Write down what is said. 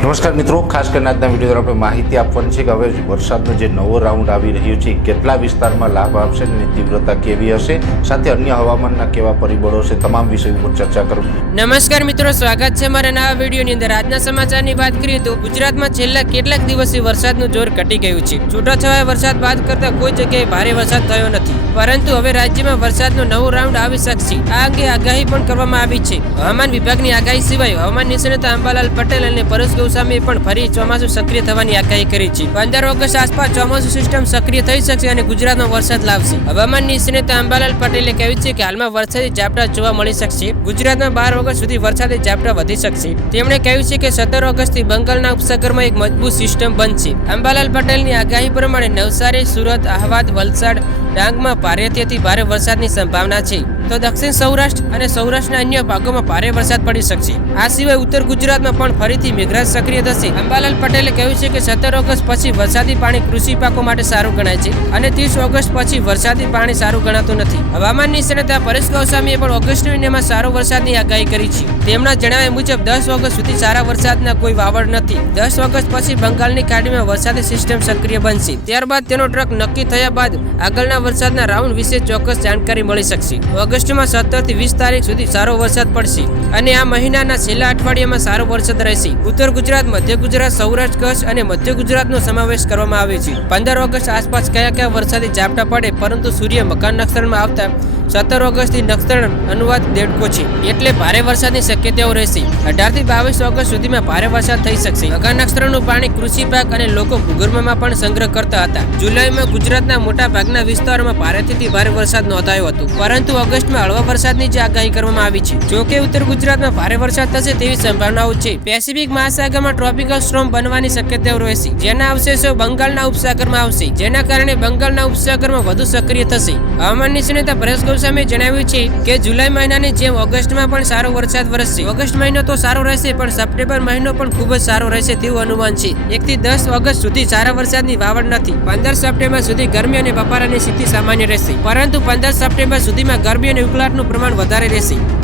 નમસ્કાર મિત્રો, ખાસ કરીને આજના વીડિયો દ્વારા આપણે માહિતી આપવાની છે કે હવે વરસાદનો જે નવો રાઉન્ડ આવી રહ્યો છે કેટલા વિસ્તારમાં લાભ આપશે અને તીવ્રતા કેવી હશે, સાથે અન્ય હવામાનના કેવા પરિબળો છે તમામ વિષય ઉપર ચર્ચા કરું. નમસ્કાર મિત્રો, સ્વાગત છે મારા નવા વિડીયોની અંદર. આજના સમાચારની વાત કરીએ તો ગુજરાતમાં છેલ્લા કેટલાક દિવસથી વરસાદનું જોર ઘટી ગયું છે. છૂટાછવાયા વરસાદ બાદ કરતા કોઈ જગ્યાએ ભારે વરસાદ થયો નથી. પરંતુ હવે રાજ્યમાં વરસાદનો નવો રાઉન્ડ આવી શકશે. આ અંગે આગાહી પણ કરવામાં આવી છે. હવામાન વિભાગની આગાહી સિવાય હવામાન નિષ્ણાત અંબાલાલ પટેલ અને પરેશ ગૌસ્વામીએ પણ ફરી ચોમાસું સક્રિય થવાની આગાહી કરી છે. પંદર ઓગસ્ટ આસપાસ ચોમાસું સિસ્ટમ સક્રિય થઈ શકશે અને ગુજરાતમાં વરસાદ લાવશે. હવામાન નિષ્ણાત અંબાલાલ પટેલે કહ્યું છે કે હાલમાં વરસાદી ઝાપટા જોવા મળી શકશે. ગુજરાતમાં બાર ઓગસ્ટ સુધી વરસાદી ઝાપટા વધી શકશે. તેમણે કહ્યું છે કે સત્તર ઓગસ્ટથી બંગાળના ઉપસાગરમાં એક મજબૂત સિસ્ટમ બનશે. અંબાલાલ પટેલની આગાહી પ્રમાણે નવસારી, સુરત આહવાદ વલસાડ, ડાંગમાં ભારેથી ભારે વરસાદની સંભાવના છે. તો દક્ષિણ સૌરાષ્ટ્ર અને સૌરાષ્ટ્રના અન્ય ભાગોમાં ભારે વરસાદ પડી શકશે. આ સિવાય ઉત્તર ગુજરાતમાં પણ ફરીથી મેઘરાજ સક્રિય થશે. અંબાલાલ પટેલે કહ્યું છે કે સત્તર ઓગસ્ટ પછી વરસાદી પાણી કૃષિ પાકો માટે સારું ગણાય છે અને ત્રીસ ઓગસ્ટ પછી વરસાદી પાણી સારું ગણાતું નથી. હવામાન નિષ્ણાતા પરેશ ગૌસ્વામીએ પણ ઓગસ્ટ મહિનામાં સારો વરસાદની આગાહી કરી છે. તેમના જણાવ્યા મુજબ, દસ ઓગસ્ટ સુધી સારા વરસાદના કોઈ વાવડ નથી. દસ ઓગસ્ટ પછી બંગાળની ખાડીમાં વરસાદી સિસ્ટમ સક્રિય બનશે. ત્યારબાદ તેનો ટ્રક નક્કી થયા બાદ આગળના વરસાદના રાઉન્ડ વિશે ચોક્કસ જાણકારી મળી શકશે. ઓગસ્ટમાં સત્તરથી વીસ તારીખ સુધી સારો વરસાદ પડશે અને આ મહિનાના છેલ્લા અઠવાડિયામાં સારો વરસાદ રહેશે. ઉત્તર ગુજરાત, મધ્ય ગુજરાત, સૌરાષ્ટ્ર, કચ્છ અને મધ્ય ગુજરાતનો સમાવેશ કરવામાં આવે છે. પંદર ઓગસ્ટ આસપાસ કયા કયા વરસાદી ઝાપટા પડે, પરંતુ સૂર્ય મકાન નક્ષત્રમાં આવતા સત્તર ઓગસ્ટથી નક્ષત્ર અનુવાદ દેડકો છે. એટલે ભારે વરસાદની શક્યતાઓ રહેશે. અઢારથી બાવીસ ઓગસ્ટ સુધીમાં ભારે વરસાદ થઈ શકશે. મકાન નક્ષત્રનું પાણી કૃષિ પાક અને લોકો ભૂગર્ભમાં પણ સંગ્રહ કરતા હતા. જુલાઈમાં ગુજરાતના મોટા ભાગના વિસ્તારોમાં ભારેથી ભારે વરસાદ નોંધાયો હતો. પરંતુ ઓગસ્ટમાં હળવા વરસાદની જે આગાહી કરવામાં આવી છે. જોકે ઉત્તર ગુજરાતમાં ભારે વરસાદ થશે તેવી સંભાવનાઓ છે. પેસિફિક મહાસાગરમાં ટ્રોપિકલ સ્ટ્રોમ બનવાની શક્યતાઓ રહેશે. જેના અવશેષો બંગાળના ઉપસાગરમાં આવશે. જેના કારણે બંગાળના ઉપસાગરમાં વધુ સક્રિય થશે. હવામાન નિષ્ણાત પરેશ ગૌસ્વામીએ જણાવ્યું છે કે જુલાઈ મહિનાની જેમ ઓગસ્ટમાં પણ સારો વરસાદ વરસશે. ઓગસ્ટ મહિનો તો સારો રહેશે, પણ સપ્ટેમ્બર મહિનો પણ ખૂબ જ સારો રહેશે તેવું અનુમાન છે. એક થી દસ ઓગસ્ટ સુધી સારા વરસાદની વાવડ નથી. પંદર સપ્ટેમ્બર સુધી ગરમી અને બપારાની સ્થિતિ સામાન્ય રહેશે. પરંતુ પંદર સપ્ટેમ્બર સુધીમાં ગરમી અને ઉકળાટનું પ્રમાણ વધારે રહેશે.